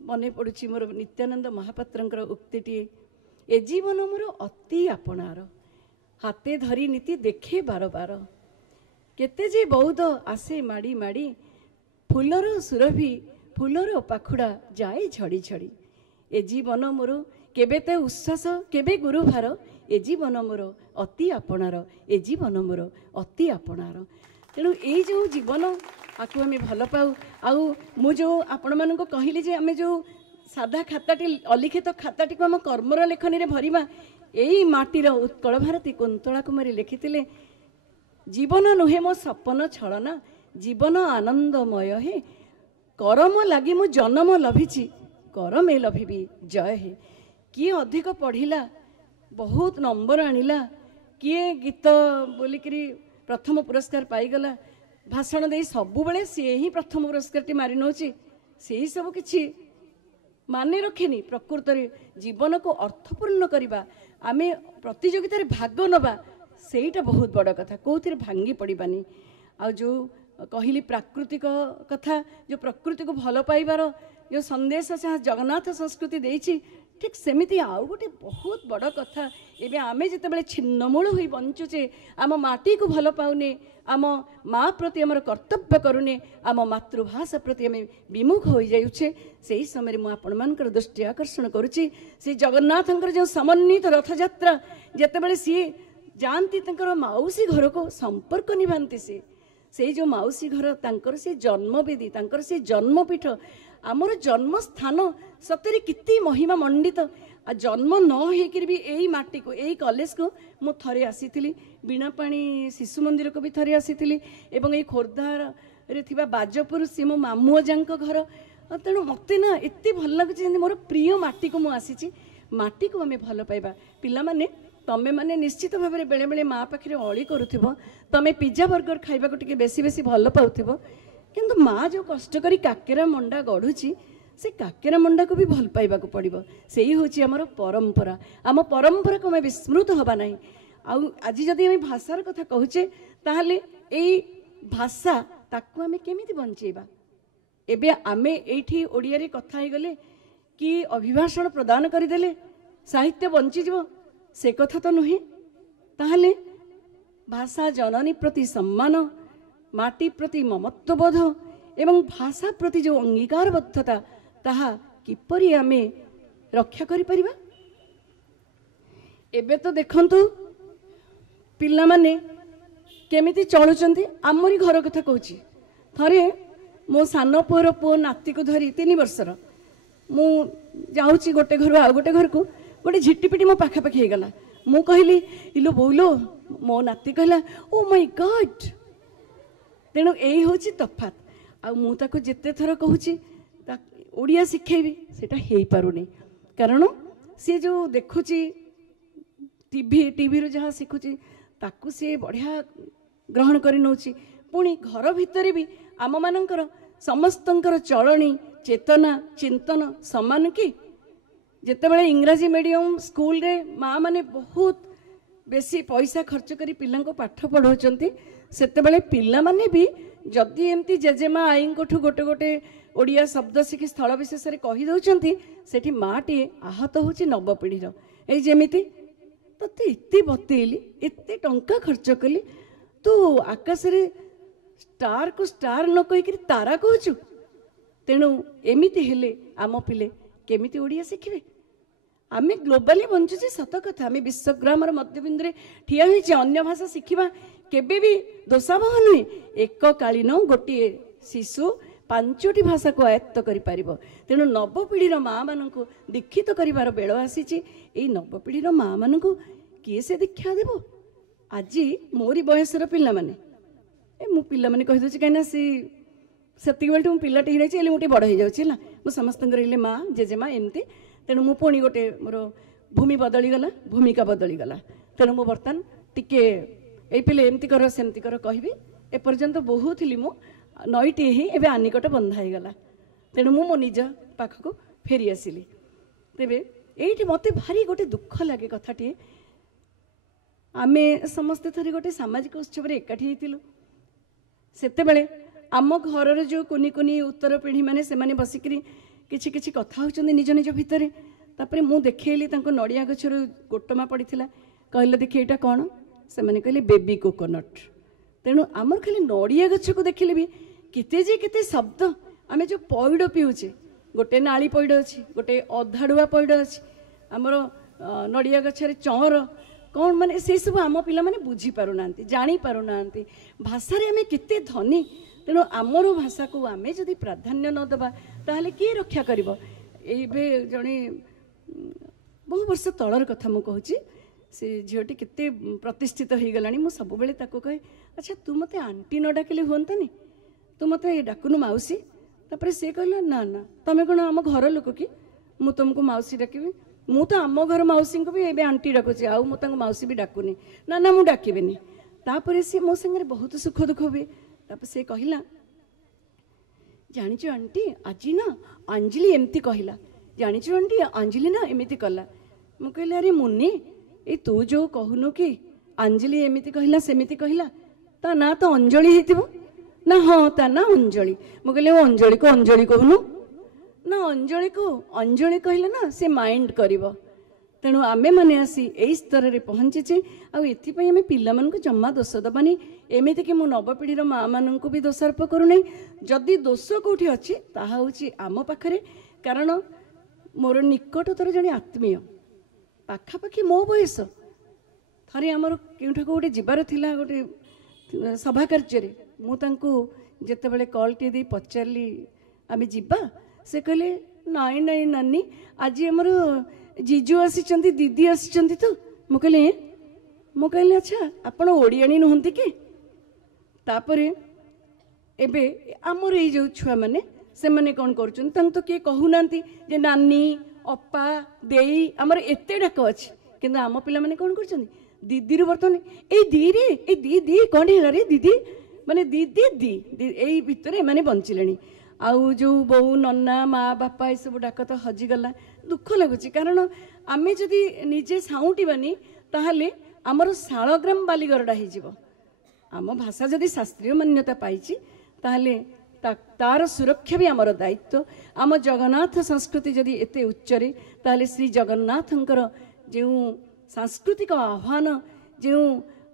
मन पड़ुछि मोर नित्यानंद महापात्र उक्तिटीए ए जीवन मोर अति आपणार हाथे धरी नीति देखे बार बार केते जे बौद्ध आसे माड़ी माड़ी फूलर सुरभि फूलर पाखुड़ा जाए झड़ी झड़ी ए जीवन मोर केबे ते उच्छ्वास केबे गुरुभार ए जीवन मोर अति आपणार ए जीवन मोर अति आपणार। तेणु ये जो जीवन आपको आम भल पाऊ आउ मु जो आपण मानक कहली जे आम जो साधा खाताटी अलिखित खाताटी को आम कर्मर लेखनी रे भरिबा एई माटीर उत्कल भारती कुंतला कुमारी लिखिथिले जीवन नुहे मो सपन छलना जीवन आनंदमय हे करम लगी मु जन्म लभिछि करमे लभिबी जय हे। किए अधिक पढ़िला बहुत नंबर आनिला किए गीत बोलिकी प्रथम पुरस्कार पाईगला भाषण दे सबु बेले सी ही प्रथम पुरस्कार टी मारि नौची से सब किछि माने रखेनी। प्रकृत जीवन को अर्थपूर्ण करवा आमे प्रतियोगितार भाग नवा सेटा बहुत बड़ कथा कौन भांगी पड़ानी। आ जो कहली प्राकृतिक कथा जो प्रकृति को भल पाइबार जो संदेश जहाँ जगन्नाथ संस्कृति देछि ठीक सेमिति आउ गोटे बहुत बड़ कथा एबे आमे जितेबाला छिन्नमूल होई बंचुचे आम माटी को भल पाउने आम माँ प्रति आमर कर्तव्य करूने आम मातृभाषा प्रति आम विमुख हो जाउछे से समय मु आपनमानकर दृष्टि आकर्षण करुच्ची। से जगन्नाथंकर जो समन्वित रथ यात्रा जितेबाला सी जाती माउसी घर को संपर्क निभाती से जो माउसी घर तांकर से जन्मवेदी तांकर से जन्मपीठ आमर जन्म स्थान सतरे किती महिमा मंडित आ जन्म न होकर भी यही माटी को यही कॉलेज को मु थरे आसी बीणापाणी शिशु मंदिर को भी थरे आसी एवं ये खोर्धार रे थिबा बाजपुर सी मो मामू अजांक घर। तेणु मत ना एत भल लगुच मोर प्रिय माटी को मुझे माटी को आम भल पाइबा पिला माने तमें मैंने निश्चित भाव में बेले बेले माँ पाखे अली करूब तमें पिज्जा बर्गर खाइबा को टिके बेसी बेसी भल पाउथिबो किंतु माँ जो कष्ट करी काकेरा मंडा गढ़ुची से काकेरा मंडा को भी भल पाइबा को पड़िबो से ही होची हमर परंपरा। आम परंपरा को मैं विस्मृत हबा नहीं। आज जदि आम भाषार कथा कहूचे ताहले एई भाषा ताकू आम केमिति बंचेबा। एबे आमे एठी ओडिया रे कथा हे गले कि अभिभाषण प्रदान करदेले साहित्य बंची जीवो से कथा तो नुहे। ताहले भाषा जननी प्रति सम्मान माटी प्रति ममत्वबोध एवं भाषा प्रति जो अंगीकारबद्धता ताहा किपरि आमे रक्षा करि परिबा। एबे तो देखंतु पिला माने केमिति चलुचंती आमरी घर कथा कहूची। थरे मो सान पुअर पुओ नाती को धरी 3 वर्षर मु जाऊची गोटे घर आ गोटे घर को गोटे झिटिपिटी मो पाखापाखि होगला मु कहली इलो बोलो मो नाती कहला ओ माय गॉड। तेणु यही हूँ तफात आ मु ताको जेते थर कहूची ओडिया शिखेबी सेटा हेई पारुनी कारण सी जो देखुची टीवी रो जहाँ शिखुची ताकू सी बढ़िया ग्रहण करी नौची पुणी घर भितर भी आम मानकर समस्तंकर चलनी चेतना चिंतन समान कि जेतेबेले इंग्राजी मीडियम स्कूल रे माँ माने बहुत बेसी पैसा खर्च करी पिला को पाठ पढ़ाउचंती सेतेबेले पिला माने भी जदि एमती जेजेमा आई कोठू गोटे गोटे ओडिया शब्द शिखी स्थल विशेष रे कहि दउचंती सेठी माटी आहत होची नवपीढ़ीर ए जेमिति तते एते बतेली एते टंका खर्च कली तू आकाश रे स्टार को स्टार न कहि तारा कहचु। तेणु एमिति हेले आम पिले केमिति ओडिया शिखिबे। आमे ग्लोबाली बंचुचे सत कथा आमे विश्वग्रामर मध्यबिंदु ठिया होइछे अन्य भाषा शिखिबा केबे भी दोषावह नुहे। एककालीन गोटे शिशु 5टी भाषा को आयत्त करि पारिबो। तेणु नवपीढ़ीर माँ मानकु दीक्षित करिवार बेଳ आसीछि। एई नवपीढ़ीर माँ मानकु किए से दीक्षा देबो। आज मोरी बयसर पिला माने ए मु पिला माने कहि दोछि काइना से ସେତିକି ବେଳଠୁ ମୁଁ ପିଲାଟେ ହେଇଯାଇଛି ହେଲେ ମୁଁ ଟିକେ ବଡ଼ ହେଇଯାଉଛି ହେଲା। ମୁଁ ସମସ୍ତଙ୍କର ହେଲେ ମା ଜେଜେମା ଏମିତି। ତେଣୁ ମୁଁ ପୁଣି ଗୋଟେ ମୋର ଭୂମି ବଦଳିଗଲା, ଭୂମିକା ବଦଳିଗଲା। ତେଣୁ ମୁଁ ବର୍ତ୍ତମାନ ଟିକେ ଏଇ ପିଲେ ଏମିତି କର ସେମିତି କର କହିବି। ଏପର୍ଯ୍ୟନ୍ତ ବୋହୂ ଥିଲି ମୁଁ, ନଈଟିଏ ହିଁ ଏବେ ଆନିକଟ ବନ୍ଧା ହେଇଗଲା। ତେଣୁ ମୁଁ ମୋ ନିଜ ପାଖକୁ ଫେରି ଆସିଲି। ତେବେ ଏଇଠି ମୋତେ ଭାରି ଗୋଟେ ଦୁଃଖ ଲାଗେ କଥାଟିଏ। ଆମେ ସମସ୍ତେ ଥରେ ଗୋଟେ ସାମାଜିକ ଉତ୍ସବରେ ଏକାଠି ହେଇଥିଲୁ। ସେତେବେଳେ ଆମ ଘରର ଯେଉଁ କୁନି କୁନି ଉତ୍ତର ପିଢ଼ି ମାନେ ସେମାନେ ବସିକିରି କିଛି କିଛି କଥା ହେଉଛନ୍ତି ନିଜ ନିଜ ଭିତରେ। ତାପରେ ମୁଁ ଦେଖେଇଲି ତାଙ୍କୁ ନଡ଼ିଆ ଗଛରୁ ଗୋଟମା ପଡ଼ିଥିଲା। କହିଲେ ଦେଖି ଏଇଟା କ'ଣ? ସେମାନେ କହିଲେ ବେବି କୋକୋନଟ୍। ତେଣୁ ଆମର ଖାଲି ନଡ଼ିଆ ଗଛକୁ ଦେଖିଲେ ବି କେତେ ଯେ କେତେ ଶବ୍ଦ। ଆମେ ଯେଉଁ ପଇଡ଼ ପିଉଛେ, ଗୋଟେ ନାଳି ପଇଡ଼ ଅଛି, ଗୋଟେ ଅଧାଡୁଆ ପଇଡ଼ ଅଛି, ଆମର ନଡ଼ିଆ ଗଛରେ ଚଅଁର କ'ଣ, ମାନେ ସେସବୁ ଆମ ପିଲାମାନେ ବୁଝିପାରୁନାହାନ୍ତି, ଜାଣିପାରୁନାହାନ୍ତି। ଭାଷାରେ ଆମେ କେତେ ଧନୀ। ତେଣୁ ଆମର ଭାଷାକୁ ଆମେ ଯଦି ପ୍ରାଧାନ୍ୟ ନ ଦେବା ତାହେଲେ କିଏ ରକ୍ଷା କରିବ? ଏବେ ଜଣେ ବହୁ ବର୍ଷ ତଳର କଥା ମୁଁ କହୁଛି, ସେ ଝିଅଟି କେତେ ପ୍ରତିଷ୍ଠିତ ହେଇଗଲାଣି। ମୁଁ ସବୁବେଳେ ତାକୁ କହେ, ଆଚ୍ଛା ତୁ ମୋତେ ଆଣ୍ଟି ନ ଡାକିଲେ ହୁଅନ୍ତାନି, ତୁ ମୋତେ ଡାକୁନୁ ମାଉସୀ। ତାପରେ ସେ କହିଲା ନା ନା, ତମେ କ'ଣ ଆମ ଘର ଲୋକ କି ମୁଁ ତୁମକୁ ମାଉସୀ ଡାକିବି? ମୁଁ ତ ଆମ ଘର ମାଉସୀଙ୍କୁ ବି ଏବେ ଆଣ୍ଟି ଡାକୁଛି, ଆଉ ମୁଁ ତାଙ୍କୁ ମାଉସୀ ବି ଡାକୁନି। ନା ନା ମୁଁ ଡାକିବିନି। ତାପରେ ସେ ମୋ ସାଙ୍ଗରେ ବହୁତ ସୁଖ ଦୁଃଖ ହୁଏ। ତାପରେ ସେ କହିଲା, ଜାଣିଛୁ ଆଣ୍ଟି ଆଜି ନା ଅଞ୍ଜଳି ଏମିତି କହିଲା, ଜାଣିଛୁ ଆଣ୍ଟି ଅଞ୍ଜଳି ନା ଏମିତି କଲା। ମୁଁ କହିଲି ଆରେ ମୁନି, ଏଇ ତୁ ଯେଉଁ କହୁନୁ କି ଅଞ୍ଜଳି ଏମିତି କହିଲା ସେମିତି କହିଲା, ତା ନାଁ ତ ଅଞ୍ଜଳି ହେଇଥିବ। ନା ହଁ ତା ନାଁ ଅଞ୍ଜଳି। ମୁଁ କହିଲି ଅଞ୍ଜଳିକୁ ଅଞ୍ଜଳି କହୁନୁ। ନା ଅଞ୍ଜଳିକୁ ଅଞ୍ଜଳି କହିଲେ ନା ସେ ମାଇଣ୍ଡ କରିବ। ତେଣୁ ଆମେମାନେ ଆସି ଏଇ ସ୍ତରରେ ପହଞ୍ଚିଛେ। ଆଉ ଏଥିପାଇଁ ଆମେ ପିଲାମାନଙ୍କୁ ଜମା ଦୋଷ ଦେବାନି। ଏମିତିକି ମୁଁ ନବପିଢ଼ିର ମାଆ ମାନଙ୍କୁ ବି ଦୋଷାରୋପ କରୁନାହିଁ। ଯଦି ଦୋଷ କେଉଁଠି ଅଛି ତାହା ହେଉଛି ଆମ ପାଖରେ। କାରଣ ମୋର ନିକଟତର ଜଣେ ଆତ୍ମୀୟ, ପାଖାପାଖି ମୋ ବୟସ, ଥରେ ଆମର କେଉଁଠାକୁ ଗୋଟେ ଯିବାର ଥିଲା, ଗୋଟେ ସଭା କାର୍ଯ୍ୟରେ। ମୁଁ ତାଙ୍କୁ ଯେତେବେଳେ କଲ୍ଟିଏ ଦେଇ ପଚାରିଲି ଆମେ ଯିବା, ସେ କହିଲେ ନାଇଁ ନାଇଁ ନାନୀ, ଆଜି ଆମର ଜିଜୁ ଆସିଛନ୍ତି, ଦିଦି ଆସିଛନ୍ତି ତ। ମୁଁ କହିଲି ଆଚ୍ଛା ଆପଣ ଓଡ଼ିଆଣୀ ନୁହନ୍ତି କି? ତାପରେ ଏବେ ଆମର ଏଇ ଯେଉଁ ଛୁଆମାନେ ସେମାନେ କ'ଣ କରୁଛନ୍ତି, ତାଙ୍କୁ ତ କିଏ କହୁନାହାନ୍ତି ଯେ ନାନୀ ଅପା ଦେଇ, ଆମର ଏତେ ଡାକ ଅଛି। କିନ୍ତୁ ଆମ ପିଲାମାନେ କ'ଣ କରୁଛନ୍ତି, ଦିଦିରୁ ବର୍ତ୍ତମାନ ଏଇ ଦିରେ, ଏଇ ଦି କ'ଣ ହେଲା ରେ ଦିଦି, ମାନେ ଦିଦି ଦି ଏଇ ଭିତରେ ଏମାନେ ବଞ୍ଚିଲେଣି। ଆଉ ଯେଉଁ ବୋଉ ନନା ମା ବାପା ଏସବୁ ଡାକ ତ ହଜିଗଲା। ଦୁଃଖ ଲାଗୁଛି। କାରଣ ଆମେ ଯଦି ନିଜେ ସାଉଁଟିବାନି ତାହେଲେ ଆମର ଶାଳଗ୍ରାମ ବାଲିଗରଡ଼ା ହେଇଯିବ। ଆମ ଭାଷା ଯଦି ଶାସ୍ତ୍ରୀୟ ମାନ୍ୟତା ପାଇଛି ତାହେଲେ ତାର ସୁରକ୍ଷା ବି ଆମର ଦାୟିତ୍ୱ। ଆମ ଜଗନ୍ନାଥ ସଂସ୍କୃତି ଯଦି ଏତେ ଉଚ୍ଚରେ, ତାହେଲେ ଶ୍ରୀ ଜଗନ୍ନାଥଙ୍କର ଯେଉଁ ସାଂସ୍କୃତିକ ଆହ୍ୱାନ, ଯେଉଁ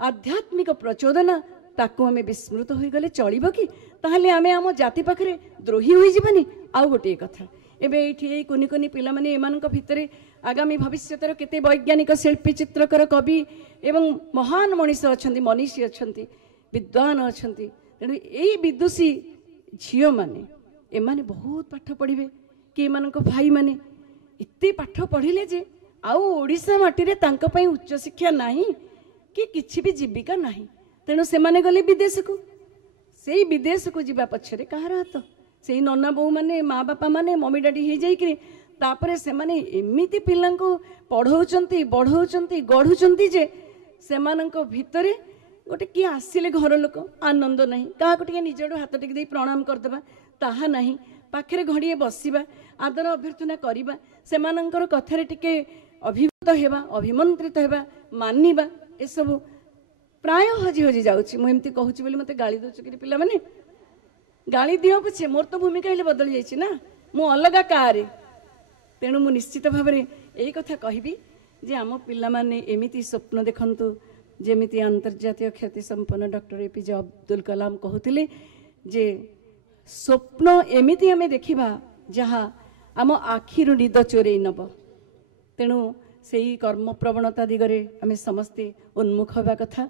ଆଧ୍ୟାତ୍ମିକ ପ୍ରଚୋଦନା, ତାକୁ ଆମେ ବିସ୍ମୃତ ହୋଇଗଲେ ଚଳିବ କି? ତାହେଲେ ଆମେ ଆମ ଜାତି ପାଖରେ ଦ୍ରୋହୀ ହୋଇଯିବାନି। ଆଉ ଗୋଟିଏ କଥା, ଏବେ ଏଇଠି ଏଇ କୁନି କୁନି ପିଲାମାନେ, ଏମାନଙ୍କ ଭିତରେ ଆଗାମୀ ଭବିଷ୍ୟତର କେତେ ବୈଜ୍ଞାନିକ, ଶିଳ୍ପୀ, ଚିତ୍ରକର, କବି ଏବଂ ମହାନ ମଣିଷ ଅଛନ୍ତି, ମନୀଷୀ ଅଛନ୍ତି, ବିଦ୍ୱାନ ଅଛନ୍ତି। ତେଣୁ ଏଇ ବିଦୁଷୀ ଝିଅମାନେ, ଏମାନେ ବହୁତ ପାଠ ପଢ଼ିବେ କି ଏମାନଙ୍କ ଭାଇମାନେ ଏତେ ପାଠ ପଢ଼ିଲେ ଯେ ଆଉ ଓଡ଼ିଶା ମାଟିରେ ତାଙ୍କ ପାଇଁ ଉଚ୍ଚଶିକ୍ଷା ନାହିଁ କି କିଛି ବି ଜୀବିକା ନାହିଁ। ତେଣୁ ସେମାନେ ଗଲେ ବିଦେଶକୁ। ସେଇ ବିଦେଶକୁ ଯିବା ପଛରେ କାହାର ହାତ? ସେଇ ନନା ବୋଉମାନେ, ମା ବାପା ମାନେ, ମମି ଡାଡି ହେଇଯାଇକିରି ତାପରେ ସେମାନେ ଏମିତି ପିଲାଙ୍କୁ ପଢ଼ଉଛନ୍ତି, ବଢ଼ଉଛନ୍ତି, ଗଢ଼ୁଛନ୍ତି ଯେ ସେମାନଙ୍କ ଭିତରେ ଗୋଟେ କିଏ ଆସିଲେ ଘର ଲୋକ ଆନନ୍ଦ ନାହିଁ। କାହାକୁ ଟିକେ ନିଜ ଆଡ଼ୁ ହାତ ଟିକେ ଦେଇ ପ୍ରଣାମ କରିଦେବା ତାହା ନାହିଁ। ପାଖରେ ଘଡ଼ିଏ ବସିବା, ଆଦର ଅଭ୍ୟର୍ଥନା କରିବା, ସେମାନଙ୍କର କଥାରେ ଟିକେ ଅଭିଭୂତ ହେବା, ଅଭିମନ୍ତ୍ରିତ ହେବା, ମାନିବା, ଏସବୁ ପ୍ରାୟ ହଜି ହଜି ଯାଉଛି। ମୁଁ ଏମିତି କହୁଛି ବୋଲି ମୋତେ ଗାଳି ଦେଉଛୁ କି ପିଲାମାନେ? ଗାଳି ଦିଅ ପଛେ, ମୋର ତ ଭୂମିକା ହେଲେ ବଦଳି ଯାଇଛି ନା, ମୁଁ ଅଲଗା କାରେ। ତେଣୁ ମୁଁ ନିଶ୍ଚିତ ଭାବରେ ଏଇ କଥା କହିବି ଯେ ଆମ ପିଲାମାନେ ଏମିତି ସ୍ୱପ୍ନ ଦେଖନ୍ତୁ, ଯେମିତି ଆନ୍ତର୍ଜାତୀୟ ଖ୍ୟାତି ସମ୍ପନ୍ନ ଡକ୍ଟର ଏପିଜେ ଅବଦୁଲ କଲାମ କହୁଥିଲେ ଯେ ସ୍ୱପ୍ନ ଏମିତି ଆମେ ଦେଖିବା ଯାହା ଆମ ଆଖିରୁ ନିଦ ଚୋରେଇ ନେବ। ତେଣୁ ସେଇ କର୍ମ ପ୍ରବଣତା ଦିଗରେ ଆମେ ସମସ୍ତେ ଉନ୍ମୁଖ ହେବା କଥା।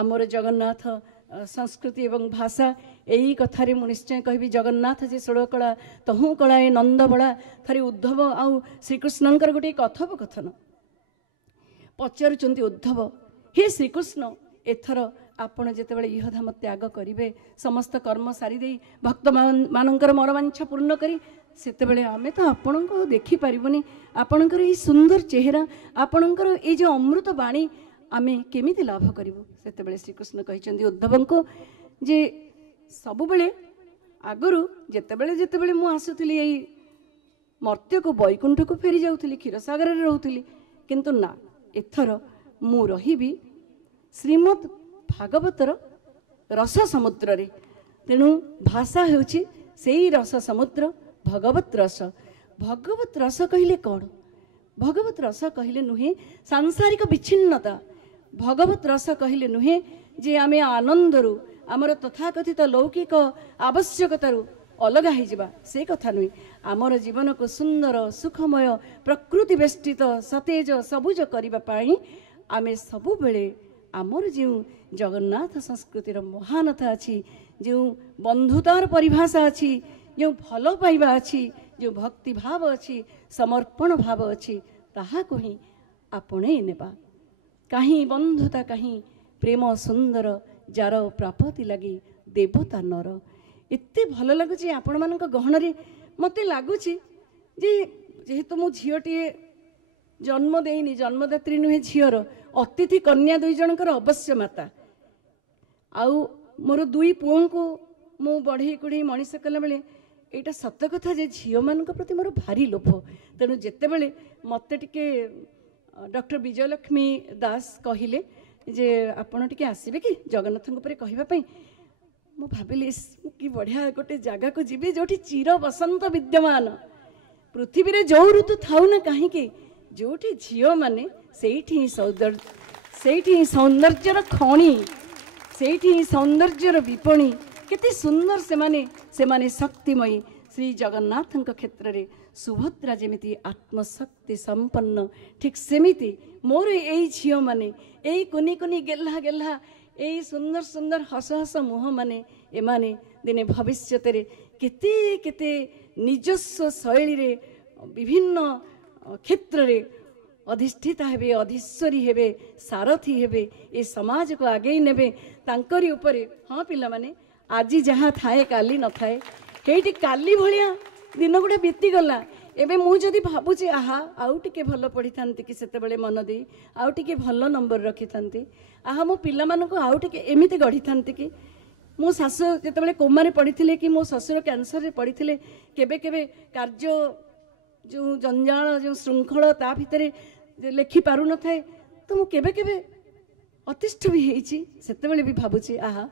ଆମର ଜଗନ୍ନାଥ ସଂସ୍କୃତି ଏବଂ ଭାଷା, ଏଇ କଥାରେ ମୁଁ ନିଶ୍ଚୟ କହିବି, ଜଗନ୍ନାଥ ଯେ ଷୋଳକଳା ତହୁଁ କଳାଏ ନନ୍ଦବଳା। ଥରେ ଉଦ୍ଧବ ଆଉ ଶ୍ରୀକୃଷ୍ଣଙ୍କର ଗୋଟିଏ କଥୋପକଥନ। ପଚାରୁଛନ୍ତି ଉଦ୍ଧବ, ହେ ଶ୍ରୀକୃଷ୍ଣ, ଏଥର आपण जेतेबेले इहधाम त्याग करिवे समस्त कर्म सारी दे भक्त मानकर मनोवांछा पूर्ण करी सेतेबेले आमे तो आपणको देखि पारिबुनी आपणकर ई सुंदर चेहरा आपणकर ई जो अमृत वाणी आमे केमिति लाभ करिवु। सेतेबेले श्री कृष्ण कहिचंदी उद्धवंको जे सबुबेले आगरु जेतेबेले जेतेबेले मु आसुतली एई मर्त्य को बैकुंठ को फेरी जाउतली क्षीरसागर रे रहउतली किंतु ना एथर मु रहिबी श्रीमद् भागवतर रस समुद्र रे। तेणु भाषा हेउची सेई रस समुद्र भगवत रस कहिले कौन भगवत रस कहिले नुहे सांसारिक विच्छिन्नता भगवत रस कहिले नुहे जे आमे आनंदरु आमर तथाकथित लौकिक आवश्यकतारु अलग हो जावा से कथा नुहे आमर जीवन को सुंदर सुखमय प्रकृति बेष्टित सतेज सबुज करने आमे सबु बेले आमर जो जगन्नाथ संस्कृतिर महानता अच्छी जो बंधुतार परिभाषा अच्छी जो भल पाइबा अच्छी जो भक्ति भाव अच्छी समर्पण भाव अच्छी ताहा को ही आपणे नेबा कहीं बंधुता कहीं प्रेम सुंदर जार प्राप्ति लगी देवता नर एते भल लगुच आपण मान गहन मत लगुच जेहेतु मो झीटी जन्म देनी जन्मदात्री नुहे झीर अतिथि कन्या दुई जनकर अवश्य माता आउ मोर दुई पुओं को मु बढ़े कुढ़े मनीष कला बेले यहाँ सत कथा जे झील मान प्रति मोर भारी लोभ तेणु जितेबले मत टे डॉक्टर विजयलक्ष्मी दास कहले जे आपण टे आसबे कि जगन्नाथ कहवाई मु भाविली कि बढ़िया गोटे जगह को जीवी जो चिर बसंत विद्यमान पृथ्वी रे जो ऋतु थाउ ना कहीं जो झील माने सौंदर्यर खणी से सौंदर्यर विपणी केते सुंदर से माने शक्तिमयी श्री जगन्नाथ क्षेत्र रे सुभद्रा जेमिति आत्मशक्ति संपन्न ठीक सेमिति मोर यही झील माने यही कुनी कुनी गेल्हा गेल्हा यही सुंदर सुंदर हस हस मुह माने एमाने दिने भविष्य केते केते निजस्व शैली रे विभिन्न क्षेत्र रे अधिष्ठिता हेबे अधीश्वरी हेबे सारथी हेबे ए समाज को आगे नेबे तांकरी उपरे। हाँ पिला माने आज जहाँ थाए काली न थाए कईटी काली भलिया दिन गुड़ा बीती गला एबे मु जदि भाबुची आहा आउ टिके भल पढ़ी थांती कि सेतेबेले मन दे आउ टिके भल नंबर रखी थांती आहा मो पिला मानको आउ टिके एमिति गढ़ी थांती कि मो सासु जेतेबेले कोमारे पढ़ी कि मो ससुर कैंसर रे पढ़ी केबे केबे कार्य जो जंजाल जो श्रृंखल ता भितर लेखि पारु न थाए तो मु केबे केबे अतिष्ठ भी हेची सेतेबेले भी भाबुची आहा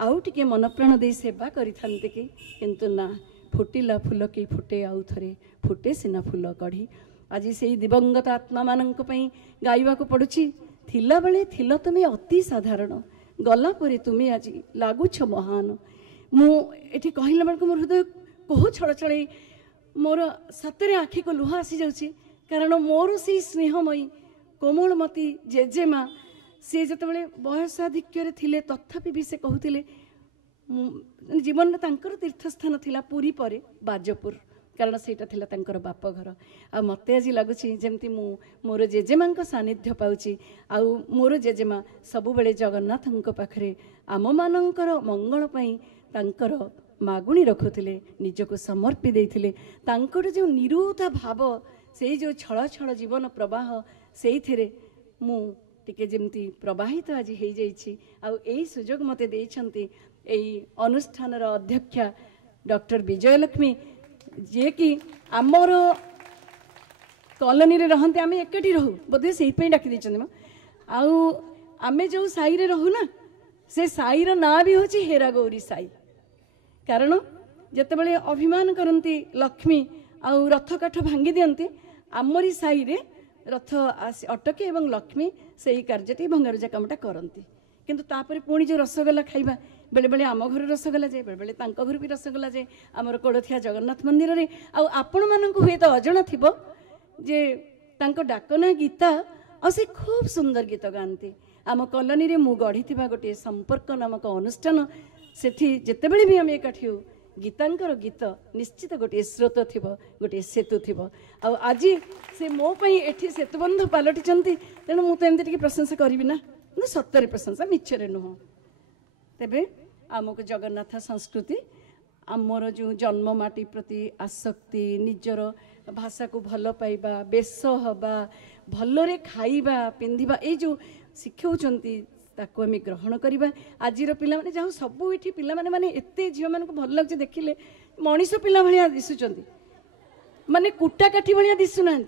आउ टिके मन प्राण दे सेवा करि थांती कि किंतु ना फुटिला फूल कि फुटे आउ थरे फुटे सिना फूल कढ़ी आज से दिवंगत आत्मा मानक पई गाइबा को पड़ुची थिला बेले थिला तुमे अति साधारण गला परे तुमे आज लागुछ महान मु एठी कहिला बेलको मोर हृदय कोह छड़छड़े मोर सतरे आखि को लुहा आसी जाउची कारण मोर से स्नेहमयी कोमलमती जेजेमा सी जिते बयसाधिक्य थिले तथापि भी से कहते जीवन में तांकर तीर्थस्थान थिला पुरी परे बाजपुर कारण सेटा थिला तांकर बाप घर आ मते आज लगुच जमती मु मोर जेजेमा सानिध्य पाउची आ मोर जेजेमा सबु बेले जगन्नाथ पाखरे आम मानकर मंगल पई तांकर मागुणी रखुले निजको समर्पी देथिले तांकर जो निरुता भाव से जो छळ छळ जीवन प्रवाह से मु टिके जमती प्रवाहित आज हो जाइछि आ एई सुजोग मते देइछंती एई अनुष्ठान अध्यक्षा डॉक्टर विजयलक्ष्मी जे कि आमर कॉलोनी रे रहंते आमे एकटी रहू बोधे सेहि पई डाकी दैछन आउ आमे जो साई रे रहू ना से साई रो ना भी होछि हेरा गौरी साई कारण जेतेबेले अभिमान करंती लक्ष्मी आउ रथ काठ भांगी दियंती आमरी साई रे रथ अटके एवं लक्ष्मी से कार्यटी भंगारुजा कामटा करती किंतु तापर पुणी जो रसगोला खाइबा बेले बेले आम घर रसगोला जाए बेले बेले तांको घर भी रसगोला जाए आमर कोड़थिया जगन्नाथ मंदिर रे आपण मानक हुए तो अजଣା थिबो जे तांको डाकना गीता आ से खूब सुंदर गीत गाती आम कॉलोनी रे मु गढ़ी गोटे संपर्क नामक अनुष्ठान सेठी जेतेबेले भी आम एकाठी हो गीतांकर गीत निश्चित गोटे स्रोत थी गोटे सेतु थी आज से मो पई एठी सेतुबंध पलटिचंती तेणु मु तो एमती प्रशंसा करी ना सत्तरे प्रशंसा मिछरे नुह तेबे आमको जगन्नाथ संस्कृति आमर जो जन्म माटी प्रति आसक्ति निजर भाषा को भल पाइबा बेश हवा भलरे खाइबा पिंधिबा ए जो शिखौचंती ताको आम ग्रहण करवा आज पिला माने जहाँ सब ये पिला माने एते झील मान भल लगे देखिले मनीष पिला भाया दिशुंट माने कुटा काठी भाया दिशुना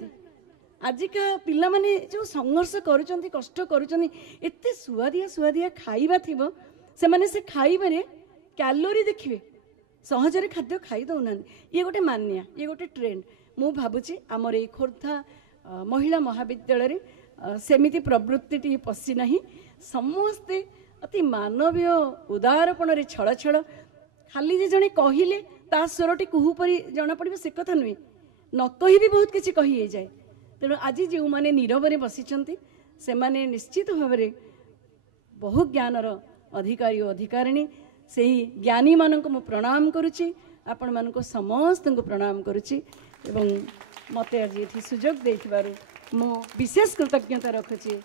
आजिका पिला माने जो संघर्ष करुँच कष्ट करुँच एते सुआदिया सुआदिया खाइबा थिबो से माने से खाइबारे कैलोरी देखिए सहजरे खाद्य खाई दौना ये गोटे मान्या ये गोटे ट्रेंड मु भावुची आमर ये खोर्धा महिला महाविद्यालय सेमिति प्रवृत्ति पशि ना समस्ते अति मानवीय उदारपण छड़ छड़ खाली जे जड़े कहले ता स्वरटी कुहू परी जना पड़े से कथा नुहे न कही भी बहुत किसी कही जाए तेणु आज जो मैंने नीरव बसिंट से माने निश्चित भाव में बहु ज्ञानर अधिकारी और अधिकारिणी से ही ज्ञानी मानक मु प्रणाम करुच्ची आपण मानक समस्त को प्रणाम करुच्ची एवं मते आज ये सुजोग देथिबारु मु विशेष कृतज्ञता रखुची।